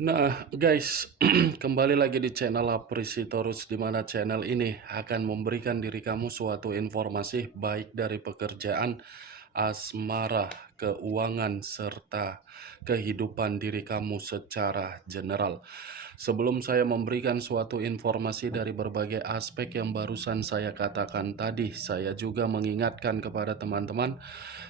Nah, guys, kembali lagi di channel Aprisitorus, di mana channel ini akan memberikan diri kamu suatu informasi baik dari pekerjaan, asmara, keuangan, serta kehidupan diri kamu secara general. Sebelum saya memberikan suatu informasi dari berbagai aspek yang barusan saya katakan tadi, saya juga mengingatkan kepada teman-teman,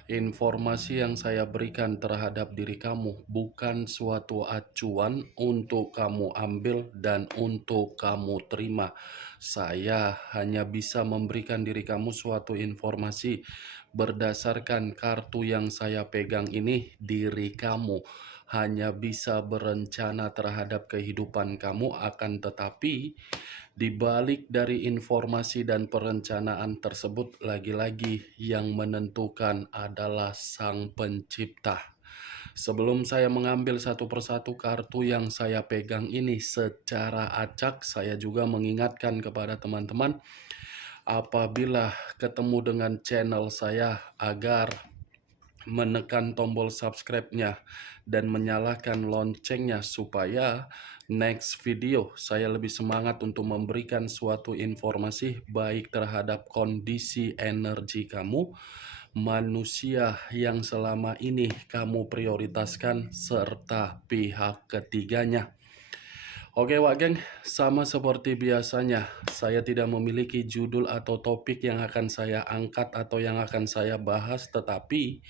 informasi yang saya berikan terhadap diri kamu bukan suatu acuan untuk kamu ambil dan untuk kamu terima. Saya hanya bisa memberikan diri kamu suatu informasi berdasarkan kartu yang saya pegang ini. Diri kamu hanya bisa berencana terhadap kehidupan kamu, akan tetapi di balik dari informasi dan perencanaan tersebut, lagi-lagi yang menentukan adalah Sang Pencipta. Sebelum saya mengambil satu persatu kartu yang saya pegang ini secara acak, saya juga mengingatkan kepada teman-teman, apabila ketemu dengan channel saya, agar menekan tombol subscribe-nya dan menyalakan loncengnya supaya next video saya lebih semangat untuk memberikan suatu informasi baik terhadap kondisi energi kamu, manusia yang selama ini kamu prioritaskan, serta pihak ketiganya. Oke Wak Geng, sama seperti biasanya, saya tidak memiliki judul atau topik yang akan saya angkat atau yang akan saya bahas, tetapi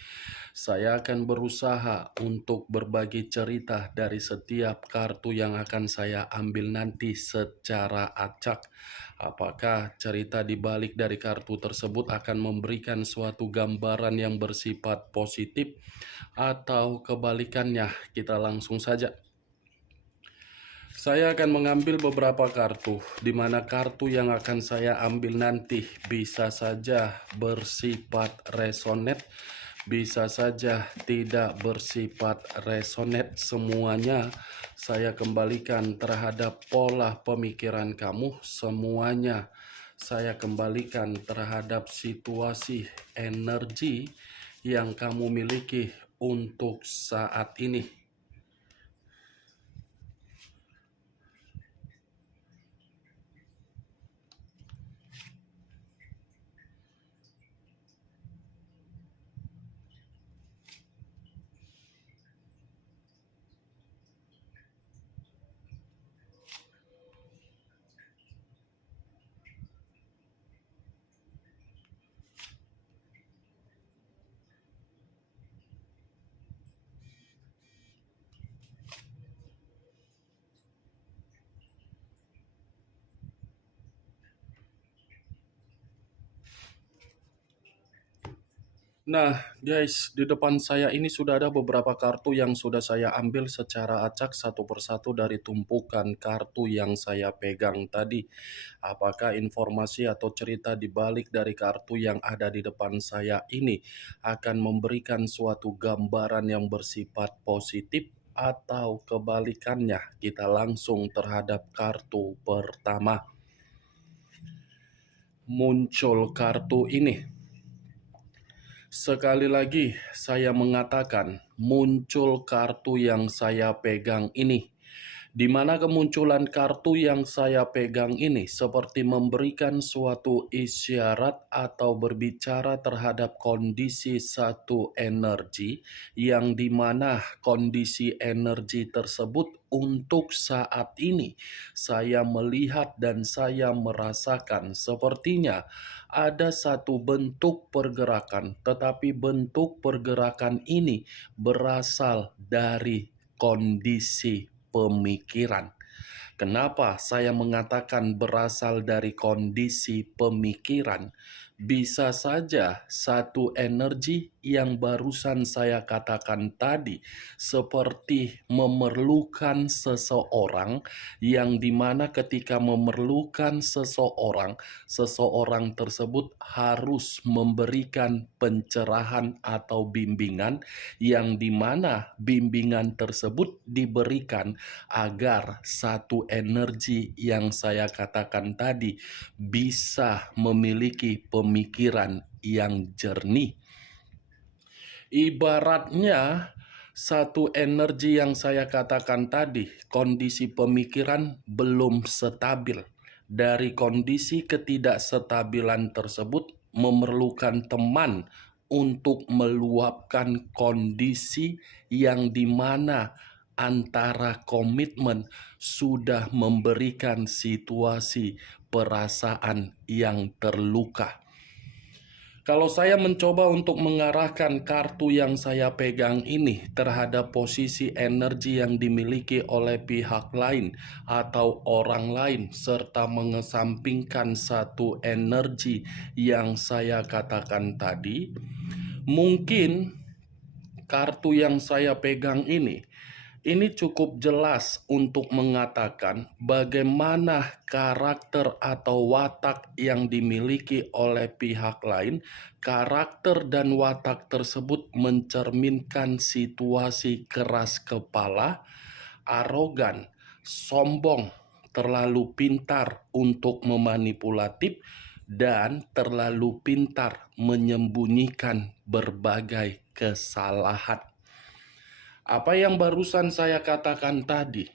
saya akan berusaha untuk berbagi cerita dari setiap kartu yang akan saya ambil nanti secara acak. Apakah cerita di balik dari kartu tersebut akan memberikan suatu gambaran yang bersifat positif atau kebalikannya? Kita langsung saja. Saya akan mengambil beberapa kartu, di mana kartu yang akan saya ambil nanti bisa saja bersifat resonate, bisa saja tidak bersifat resonate. Semuanya saya kembalikan terhadap pola pemikiran kamu, semuanya saya kembalikan terhadap situasi energi yang kamu miliki untuk saat ini. Nah, guys, di depan saya ini sudah ada beberapa kartu yang sudah saya ambil secara acak satu persatu dari tumpukan kartu yang saya pegang tadi. Apakah informasi atau cerita di balik dari kartu yang ada di depan saya ini akan memberikan suatu gambaran yang bersifat positif atau kebalikannya? Kita langsung terhadap kartu pertama. Muncul kartu ini. Sekali lagi saya mengatakan, muncul kartu yang saya pegang ini, di mana kemunculan kartu yang saya pegang ini seperti memberikan suatu isyarat atau berbicara terhadap kondisi satu energi, yang dimana kondisi energi tersebut untuk saat ini saya melihat dan saya merasakan sepertinya ada satu bentuk pergerakan, tetapi bentuk pergerakan ini berasal dari kondisi pemikiran. Kenapa saya mengatakan berasal dari kondisi pemikiran? Bisa saja satu energi yang barusan saya katakan tadi seperti memerlukan seseorang, yang dimana ketika memerlukan seseorang, seseorang tersebut harus memberikan pencerahan atau bimbingan, yang dimana bimbingan tersebut diberikan agar satu energi yang saya katakan tadi bisa memiliki pemikiran yang jernih. Ibaratnya Satu energi yang saya katakan tadi, kondisi pemikiran belum stabil. Dari kondisi ketidakstabilan tersebut memerlukan teman untuk meluapkan kondisi yang dimana antara komitmen sudah memberikan situasi perasaan yang terluka. Kalau saya mencoba untuk mengarahkan kartu yang saya pegang ini terhadap posisi energi yang dimiliki oleh pihak lain atau orang lain, serta mengesampingkan satu energi yang saya katakan tadi, mungkin kartu yang saya pegang ini cukup jelas untuk mengatakan bagaimana karakter atau watak yang dimiliki oleh pihak lain. Karakter dan watak tersebut mencerminkan situasi keras kepala, arogan, sombong, terlalu pintar untuk memanipulatif, dan terlalu pintar menyembunyikan berbagai kesalahan. Apa yang barusan saya katakan tadi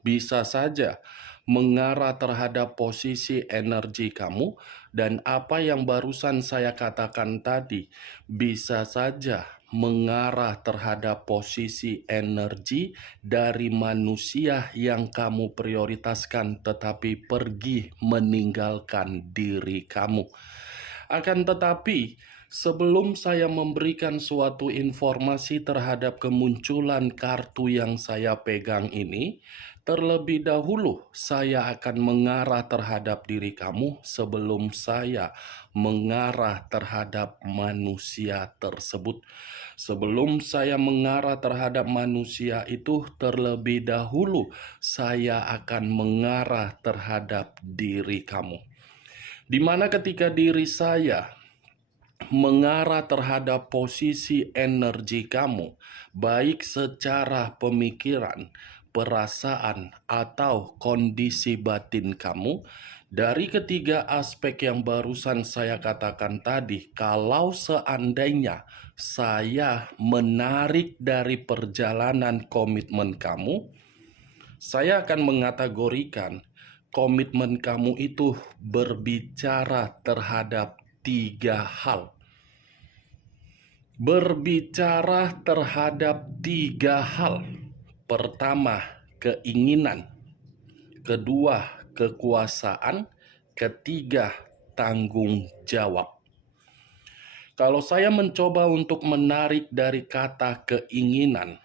bisa saja mengarah terhadap posisi energi kamu, dan apa yang barusan saya katakan tadi bisa saja mengarah terhadap posisi energi dari manusia yang kamu prioritaskan tetapi pergi meninggalkan diri kamu. Akan tetapi, sebelum saya memberikan suatu informasi terhadap kemunculan kartu yang saya pegang ini, terlebih dahulu saya akan mengarah terhadap diri kamu sebelum saya mengarah terhadap manusia tersebut. Sebelum saya mengarah terhadap manusia itu, terlebih dahulu saya akan mengarah terhadap diri kamu. Di mana ketika diri saya mengarah terhadap posisi energi kamu, baik secara pemikiran, perasaan, atau kondisi batin kamu, dari ketiga aspek yang barusan saya katakan tadi, kalau seandainya saya menarik dari perjalanan komitmen kamu, saya akan mengategorikan komitmen kamu itu berbicara terhadap tiga hal. Berbicara terhadap tiga hal. Pertama, keinginan. Kedua, kekuasaan. Ketiga, tanggung jawab. Kalau saya mencoba untuk menarik dari kata keinginan,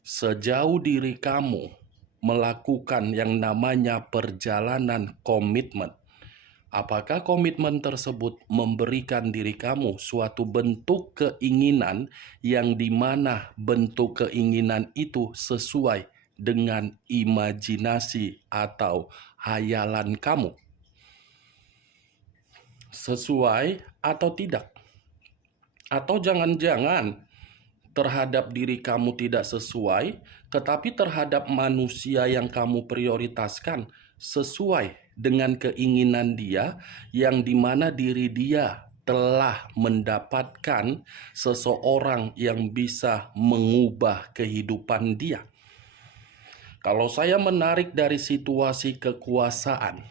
sejauh diri kamu melakukan yang namanya perjalanan komitmen, apakah komitmen tersebut memberikan diri kamu suatu bentuk keinginan yang dimana bentuk keinginan itu sesuai dengan imajinasi atau hayalan kamu? Sesuai atau tidak? Atau jangan-jangan terhadap diri kamu tidak sesuai, tetapi terhadap manusia yang kamu prioritaskan sesuai dengan keinginan dia, yang dimana diri dia telah mendapatkan seseorang yang bisa mengubah kehidupan dia. Kalau saya menarik dari situasi kekuasaan,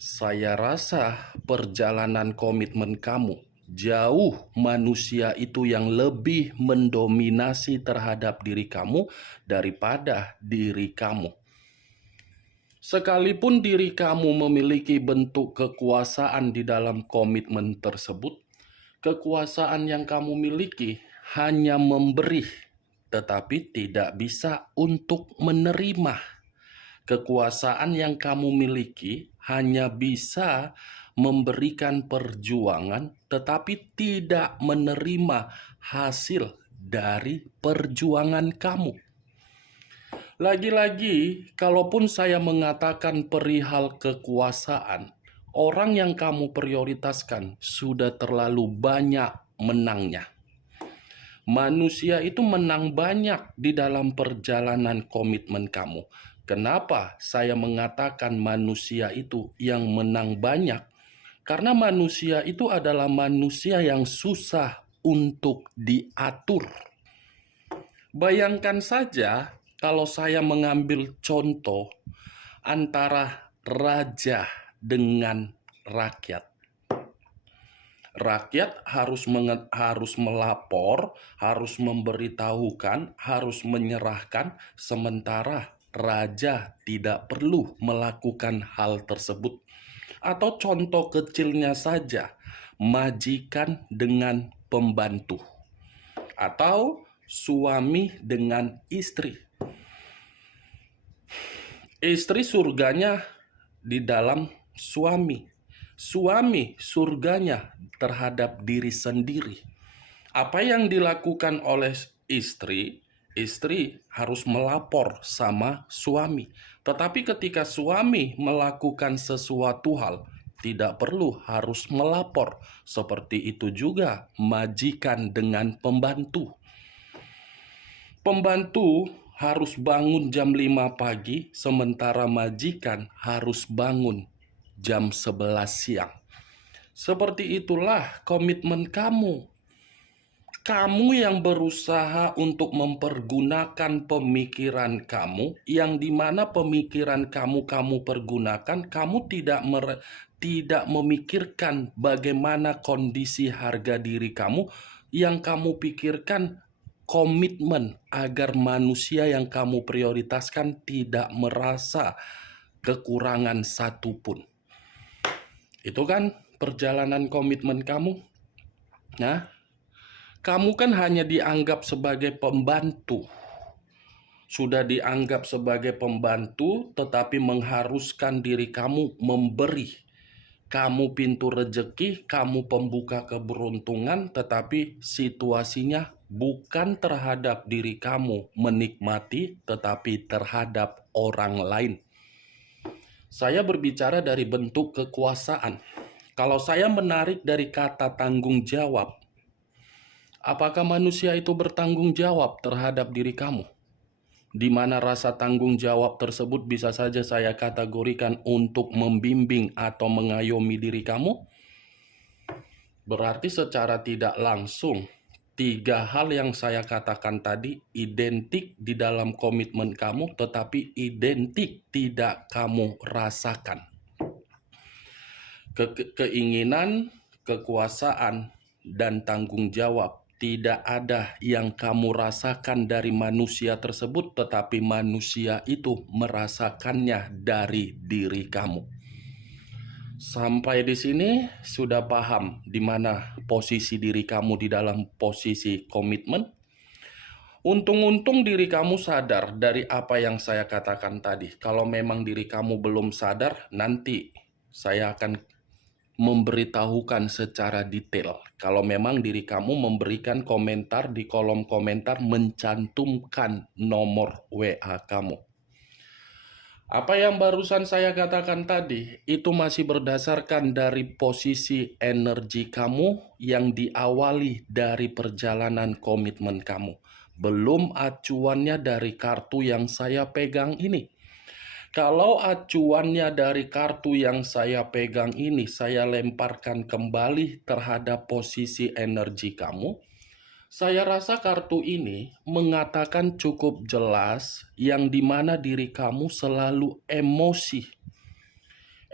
saya rasa perjalanan komitmen kamu jauh manusia itu yang lebih mendominasi terhadap diri kamu daripada diri kamu. Sekalipun diri kamu memiliki bentuk kekuasaan di dalam komitmen tersebut, kekuasaan yang kamu miliki hanya memberi, tetapi tidak bisa untuk menerima. Kekuasaan yang kamu miliki hanya bisa memberikan perjuangan, tetapi tidak menerima hasil dari perjuangan kamu. Lagi-lagi, kalaupun saya mengatakan perihal kekuasaan, orang yang kamu prioritaskan sudah terlalu banyak menangnya. Manusia itu menang banyak di dalam perjalanan komitmen kamu. Kenapa saya mengatakan manusia itu yang menang banyak? Karena manusia itu adalah manusia yang susah untuk diatur. Bayangkan saja kalau saya mengambil contoh antara raja dengan rakyat. Rakyat harus melapor, harus memberitahukan, harus menyerahkan, sementara raja tidak perlu melakukan hal tersebut. Atau contoh kecilnya saja, majikan dengan pembantu, atau suami dengan istri. Istri surganya di dalam suami. Suami surganya terhadap diri sendiri. Apa yang dilakukan oleh istri, istri harus melapor sama suami. Tetapi ketika suami melakukan sesuatu hal, tidak perlu harus melapor. Seperti itu juga majikan dengan pembantu. Pembantu harus bangun jam 5 pagi, sementara majikan harus bangun jam 11 siang. Seperti itulah komitmen kamu. Kamu yang berusaha untuk mempergunakan pemikiran kamu, yang dimana pemikiran kamu pergunakan, kamu tidak memikirkan bagaimana kondisi harga diri kamu. Yang kamu pikirkan komitmen agar manusia yang kamu prioritaskan tidak merasa kekurangan satupun. Itu kan perjalanan komitmen kamu. Nah, kamu kan hanya dianggap sebagai pembantu. Sudah dianggap sebagai pembantu, tetapi mengharuskan diri kamu memberi. Kamu pintu rejeki, kamu pembuka keberuntungan, tetapi situasinya bukan terhadap diri kamu menikmati, tetapi terhadap orang lain. Saya berbicara dari bentuk kekuasaan. Kalau saya menarik dari kata tanggung jawab, apakah manusia itu bertanggung jawab terhadap diri kamu? Di mana rasa tanggung jawab tersebut bisa saja saya kategorikan untuk membimbing atau mengayomi diri kamu. Berarti secara tidak langsung, 3 hal yang saya katakan tadi identik di dalam komitmen kamu, tetapi identik tidak kamu rasakan. Keinginan, kekuasaan, dan tanggung jawab tidak ada yang kamu rasakan dari manusia tersebut, tetapi manusia itu merasakannya dari diri kamu. Sampai di sini sudah paham di mana posisi diri kamu di dalam posisi komitmen? Untung-untung diri kamu sadar dari apa yang saya katakan tadi. Kalau memang diri kamu belum sadar, nanti saya akan memberitahukan secara detail. Kalau memang diri kamu memberikan komentar di kolom komentar, mencantumkan nomor WA kamu. Apa yang barusan saya katakan tadi, itu masih berdasarkan dari posisi energi kamu yang diawali dari perjalanan komitmen kamu. Belum acuannya dari kartu yang saya pegang ini. Kalau acuannya dari kartu yang saya pegang ini, saya lemparkan kembali terhadap posisi energi kamu, saya rasa kartu ini mengatakan cukup jelas yang dimana diri kamu selalu emosi.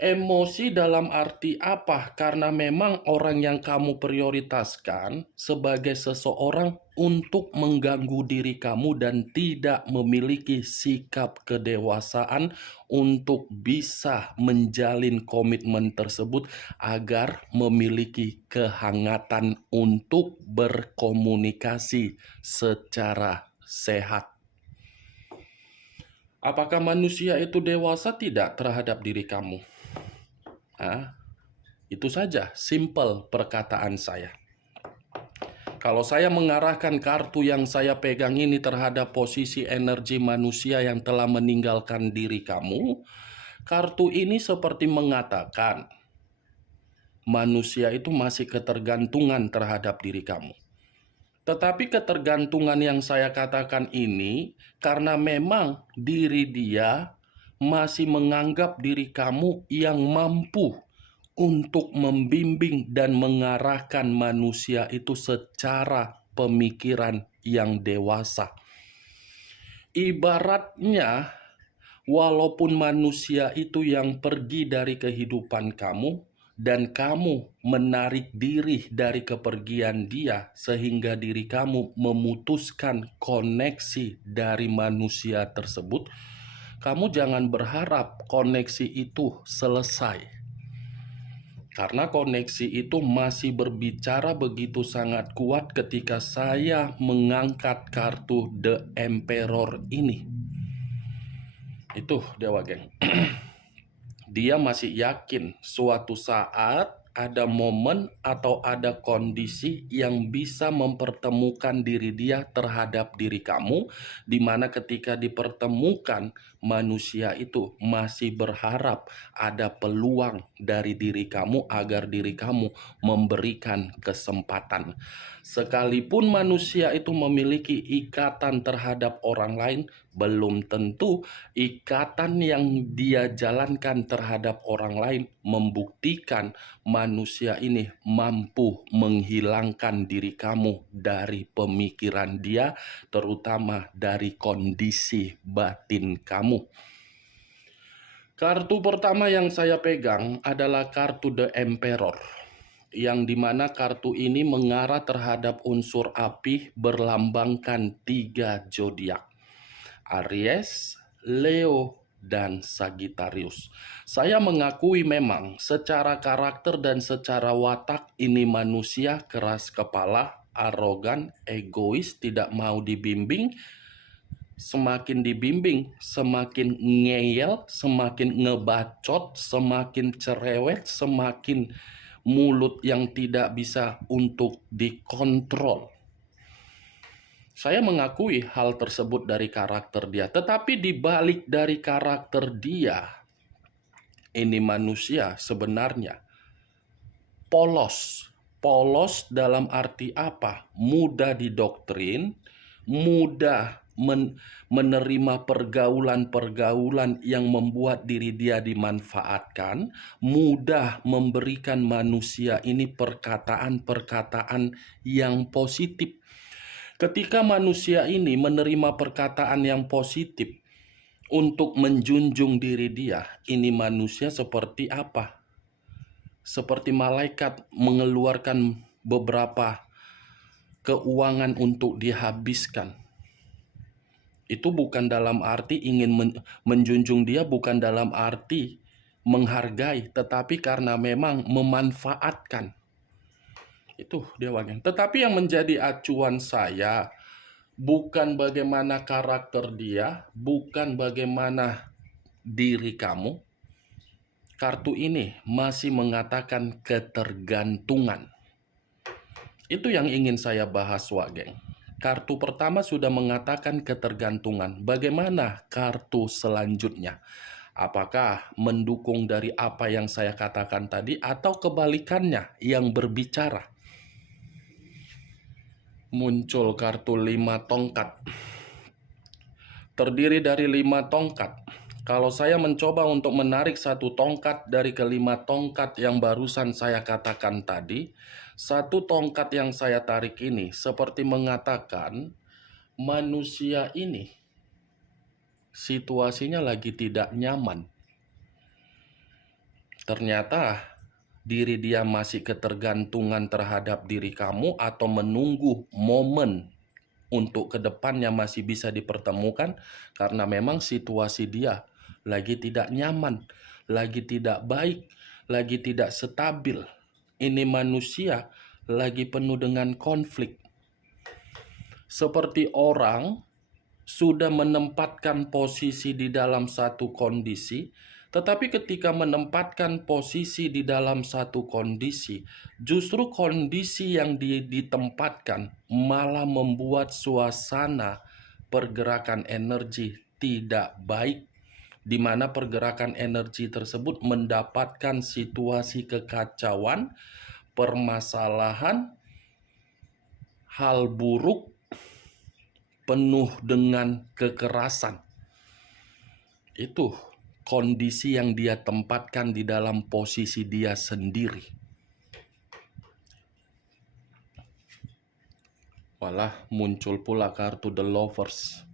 Emosi dalam arti apa? Karena memang orang yang kamu prioritaskan sebagai seseorang untuk mengganggu diri kamu dan tidak memiliki sikap kedewasaan untuk bisa menjalin komitmen tersebut agar memiliki kehangatan untuk berkomunikasi secara sehat. Apakah manusia itu dewasa? Tidak terhadap diri kamu. Itu saja, simple perkataan saya. Kalau saya mengarahkan kartu yang saya pegang ini terhadap posisi energi manusia yang telah meninggalkan diri kamu, kartu ini seperti mengatakan manusia itu masih ketergantungan terhadap diri kamu. Tetapi ketergantungan yang saya katakan ini karena memang diri dia masih menganggap diri kamu yang mampu untuk membimbing dan mengarahkan manusia itu secara pemikiran yang dewasa. Ibaratnya, walaupun manusia itu yang pergi dari kehidupan kamu, dan kamu menarik diri dari kepergian dia, sehingga diri kamu memutuskan koneksi dari manusia tersebut, kamu jangan berharap koneksi itu selesai. Karena koneksi itu masih berbicara begitu sangat kuat ketika saya mengangkat kartu The Emperor ini. Itu Dewa Geng. Dia masih yakin suatu saat ada momen atau ada kondisi yang bisa mempertemukan diri dia terhadap diri kamu, di mana ketika dipertemukan, manusia itu masih berharap ada peluang dari diri kamu agar diri kamu memberikan kesempatan. Sekalipun manusia itu memiliki ikatan terhadap orang lain, belum tentu ikatan yang dia jalankan terhadap orang lain membuktikan manusia ini mampu menghilangkan diri kamu dari pemikiran dia, terutama dari kondisi batin kamu. Kartu pertama yang saya pegang adalah kartu The Emperor, yang dimana kartu ini mengarah terhadap unsur api berlambangkan 3 zodiak: Aries, Leo, dan Sagittarius. Saya mengakui memang secara karakter dan secara watak ini manusia keras kepala, arogan, egois, tidak mau dibimbing. Semakin dibimbing, semakin ngeyel, semakin ngebacot, semakin cerewet, semakin mulut yang tidak bisa untuk dikontrol. Saya mengakui hal tersebut dari karakter dia, tetapi di balik dari karakter dia, ini manusia sebenarnya polos. Polos dalam arti apa? Mudah didoktrin, mudah menerima pergaulan-pergaulan yang membuat diri dia dimanfaatkan, mudah memberikan manusia ini perkataan-perkataan yang positif. Ketika manusia ini menerima perkataan yang positif untuk menjunjung diri dia, ini manusia seperti apa? Seperti malaikat mengeluarkan beberapa keuangan untuk dihabiskan. Itu bukan dalam arti ingin menjunjung dia, bukan dalam arti menghargai, tetapi karena memang memanfaatkan. Itu Dewa Geng. Tetapi yang menjadi acuan saya bukan bagaimana karakter dia, bukan bagaimana diri kamu. Kartu ini masih mengatakan ketergantungan. Itu yang ingin saya bahas, Wak Geng. Kartu pertama sudah mengatakan ketergantungan. Bagaimana kartu selanjutnya? Apakah mendukung dari apa yang saya katakan tadi atau kebalikannya yang berbicara? Muncul kartu 5 tongkat. Terdiri dari 5 tongkat. Kalau saya mencoba untuk menarik 1 tongkat dari ke-5 tongkat yang barusan saya katakan tadi, 1 tongkat yang saya tarik ini seperti mengatakan manusia ini situasinya lagi tidak nyaman. Ternyata diri dia masih ketergantungan terhadap diri kamu atau menunggu momen untuk kedepannya masih bisa dipertemukan karena memang situasi dia lagi tidak nyaman, lagi tidak baik, lagi tidak stabil. Ini manusia lagi penuh dengan konflik. Seperti orang sudah menempatkan posisi di dalam satu kondisi, tetapi ketika menempatkan posisi di dalam satu kondisi, justru kondisi yang ditempatkan malah membuat suasana pergerakan energi tidak baik, di mana pergerakan energi tersebut mendapatkan situasi kekacauan, permasalahan, hal buruk, penuh dengan kekerasan. Itu kondisi yang dia tempatkan di dalam posisi dia sendiri. Walah, muncul pula kartu The Lovers.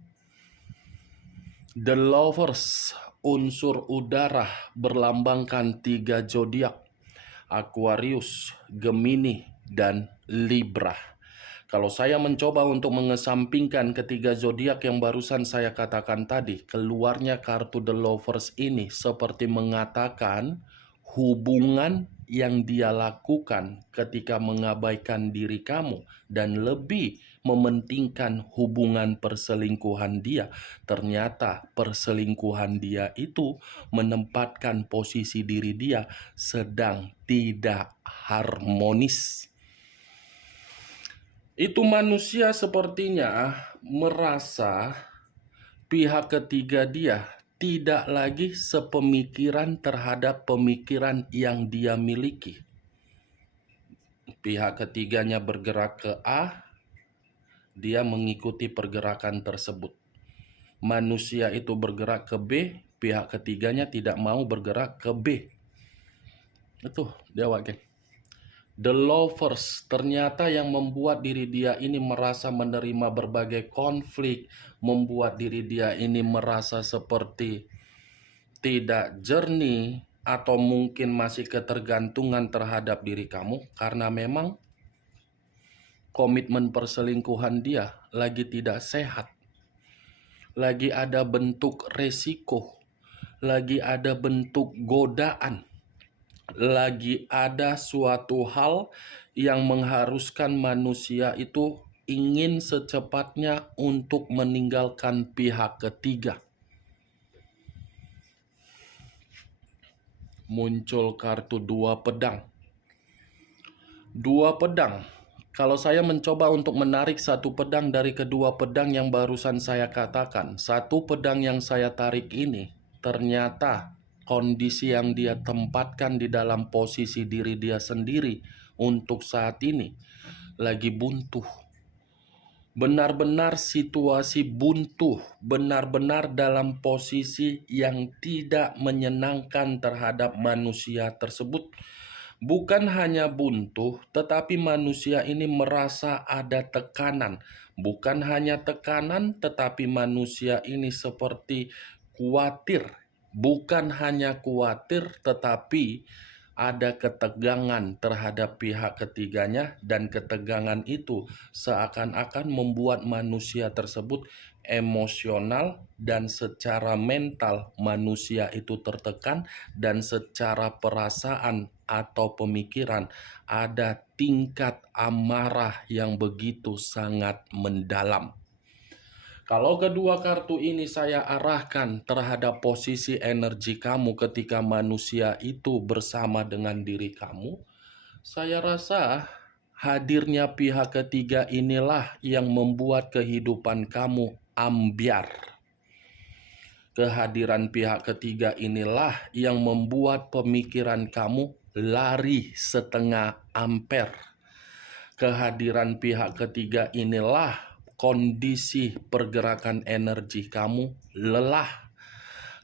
The Lovers, unsur udara, berlambangkan 3 zodiak: Aquarius, Gemini, dan Libra. Kalau saya mencoba untuk mengesampingkan ketiga zodiak yang barusan saya katakan tadi, keluarnya kartu The Lovers ini seperti mengatakan hubungan yang dia lakukan ketika mengabaikan diri kamu dan lebih mementingkan hubungan perselingkuhan dia. Ternyata perselingkuhan dia itu menempatkan posisi diri dia sedang tidak harmonis. Itu manusia sepertinya merasa pihak ketiga dia tidak lagi sepemikiran terhadap pemikiran yang dia miliki. Pihak ketiganya bergerak ke A, dia mengikuti pergerakan tersebut. Manusia itu bergerak ke B, pihak ketiganya tidak mau bergerak ke B. Itu dia, geng. The Lovers ternyata yang membuat diri dia ini merasa menerima berbagai konflik, membuat diri dia ini merasa seperti tidak jernih, atau mungkin masih ketergantungan terhadap diri kamu karena memang komitmen perselingkuhan dia lagi tidak sehat. Lagi ada bentuk resiko, lagi ada bentuk godaan. Lagi ada suatu hal yang mengharuskan manusia itu ingin secepatnya untuk meninggalkan pihak ketiga. Muncul kartu 2 pedang. 2 pedang. Kalau saya mencoba untuk menarik satu pedang dari kedua pedang yang barusan saya katakan, satu pedang yang saya tarik ini ternyata kondisi yang dia tempatkan di dalam posisi diri dia sendiri untuk saat ini lagi buntu. Benar-benar situasi buntu, benar-benar dalam posisi yang tidak menyenangkan terhadap manusia tersebut. Bukan hanya buntu, tetapi manusia ini merasa ada tekanan. Bukan hanya tekanan, tetapi manusia ini seperti khawatir. Bukan hanya khawatir, tetapi ada ketegangan terhadap pihak ketiganya, dan ketegangan itu seakan-akan membuat manusia tersebut emosional, dan secara mental manusia itu tertekan, dan secara perasaan atau pemikiran ada tingkat amarah yang begitu sangat mendalam. Kalau kedua kartu ini saya arahkan terhadap posisi energi kamu ketika manusia itu bersama dengan diri kamu, saya rasa hadirnya pihak ketiga inilah yang membuat kehidupan kamu ambyar. Kehadiran pihak ketiga inilah yang membuat pemikiran kamu lari setengah ampere. Kehadiran pihak ketiga inilah kondisi pergerakan energi kamu lelah.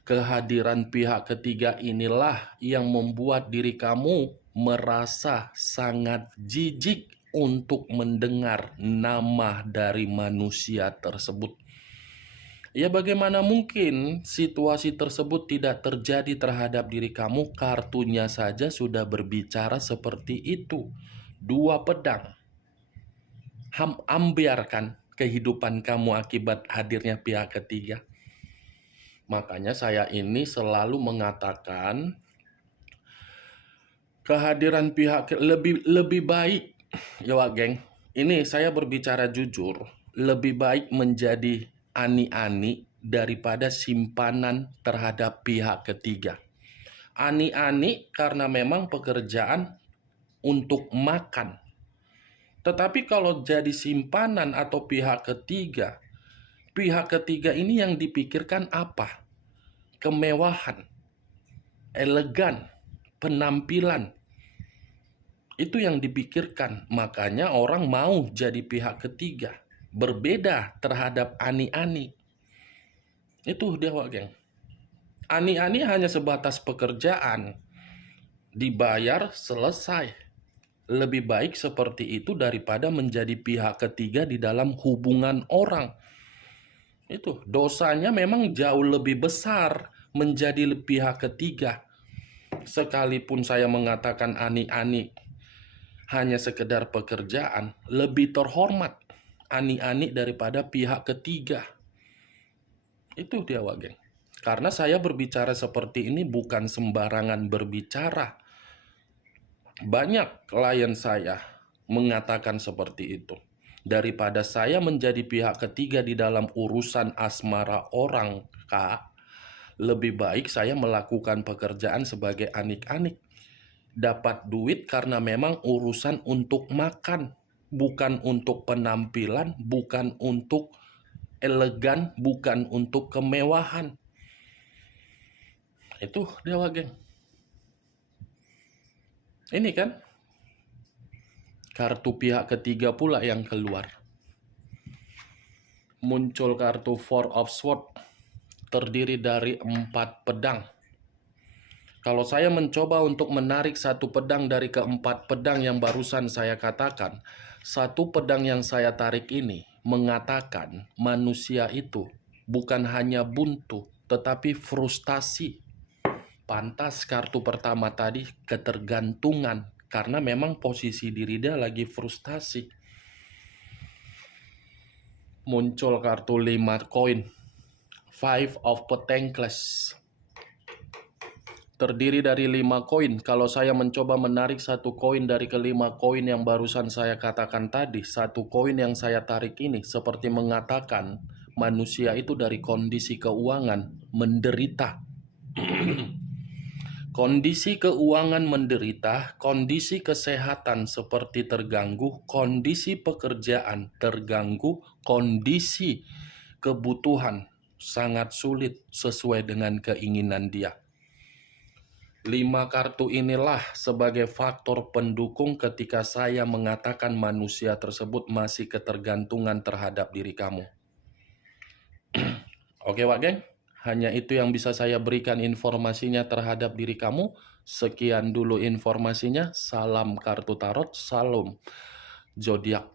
Kehadiran pihak ketiga inilah yang membuat diri kamu merasa sangat jijik untuk mendengar nama dari manusia tersebut. Ya, bagaimana mungkin situasi tersebut tidak terjadi terhadap diri kamu? Kartunya saja sudah berbicara seperti itu. 2 pedang. Ambiarkan kehidupan kamu akibat hadirnya pihak ketiga. Makanya saya ini selalu mengatakan kehadiran pihak lebih baik, ya geng. Ini saya berbicara jujur, lebih baik menjadi ani-ani daripada simpanan terhadap pihak ketiga. Ani-ani karena memang pekerjaan untuk makan. Tetapi kalau jadi simpanan atau pihak ketiga ini yang dipikirkan apa? Kemewahan, elegan, penampilan. Itu yang dipikirkan. Makanya orang mau jadi pihak ketiga. Berbeda terhadap ani-ani. Itu dia, geng. Ani-ani hanya sebatas pekerjaan. Dibayar, selesai. Lebih baik seperti itu daripada menjadi pihak ketiga di dalam hubungan orang. Itu dosanya memang jauh lebih besar menjadi pihak ketiga. Sekalipun saya mengatakan ani-ani hanya sekedar pekerjaan, lebih terhormat ani-ani daripada pihak ketiga. Itu dia, Wak Geng. Karena saya berbicara seperti ini bukan sembarangan berbicara. Banyak klien saya mengatakan seperti itu. Daripada saya menjadi pihak ketiga di dalam urusan asmara orang, Kak, lebih baik saya melakukan pekerjaan sebagai anik-anik. Dapat duit karena memang urusan untuk makan, bukan untuk penampilan, bukan untuk elegan, bukan untuk kemewahan. Itu dia, Wak. Ini kan kartu pihak ketiga pula yang keluar. Muncul kartu Four of Swords, terdiri dari 4 pedang. Kalau saya mencoba untuk menarik satu pedang dari keempat pedang yang barusan saya katakan, satu pedang yang saya tarik ini mengatakan manusia itu bukan hanya buntu, tetapi frustasi. Pantas kartu pertama tadi ketergantungan, karena memang posisi diri dia lagi frustasi. Muncul kartu 5 koin, Five of Pentacles, terdiri dari 5 koin. Kalau saya mencoba menarik satu koin dari kelima koin yang barusan saya katakan tadi, satu koin yang saya tarik ini seperti mengatakan manusia itu dari kondisi keuangan menderita. Kondisi keuangan menderita, kondisi kesehatan seperti terganggu, kondisi pekerjaan terganggu, kondisi kebutuhan sangat sulit sesuai dengan keinginan dia. 5 kartu inilah sebagai faktor pendukung ketika saya mengatakan manusia tersebut masih ketergantungan terhadap diri kamu. Oke, Wak Geng? Hanya itu yang bisa saya berikan informasinya terhadap diri kamu. Sekian dulu informasinya. Salam kartu tarot, salam zodiak.